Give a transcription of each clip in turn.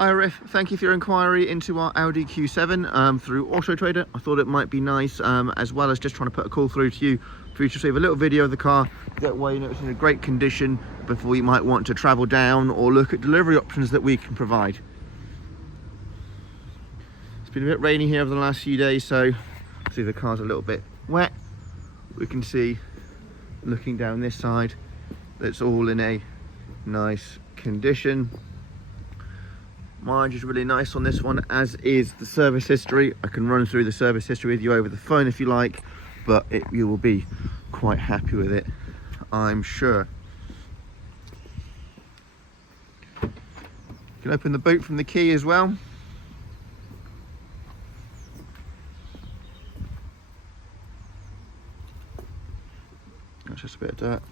Hi Riff, thank you for your inquiry into our Audi Q7 through Auto Trader. I thought it might be nice, as well as just trying to put a call through to you, for you to receive a little video of the car. That way you know it's in a great condition before you might want to travel down or look at delivery options that we can provide. It's been a bit rainy here over the last few days, so see the car's a little bit wet. We can see, looking down this side, that's all in a nice condition. Mileage is really nice on this one, as is the service history. I can run through the service history with you over the phone if you like, but you will be quite happy with it, I'm sure. You can open the boot from the key as well. That's just a bit of dirt.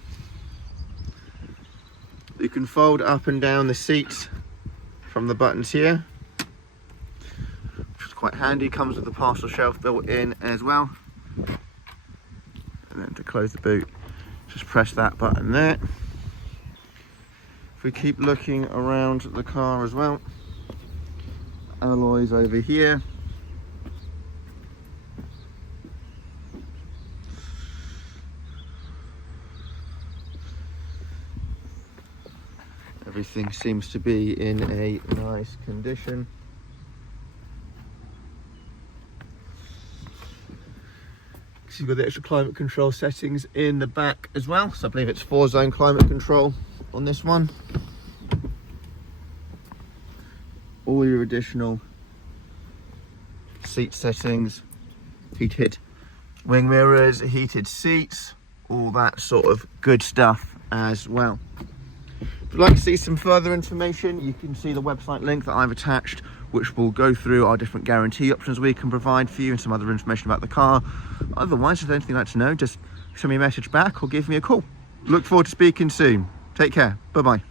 You can fold up and down the seats from the buttons here, which is quite handy. Comes with the parcel shelf built in as well. And then to close the boot, just press that button there. If we keep looking around the car as well, alloys over here. Everything seems to be in a nice condition. So you've got the extra climate control settings in the back as well. So I believe it's 4-zone climate control on this one. All your additional seat settings, heated wing mirrors, heated seats, all that sort of good stuff as well. If you'd like to see some further information, you can see the website link that I've attached, which will go through our different guarantee options we can provide for you and some other information about the car. Otherwise, if there's anything you'd like to know, just send me a message back or give me a call. Look forward to speaking soon. Take care. Bye-bye.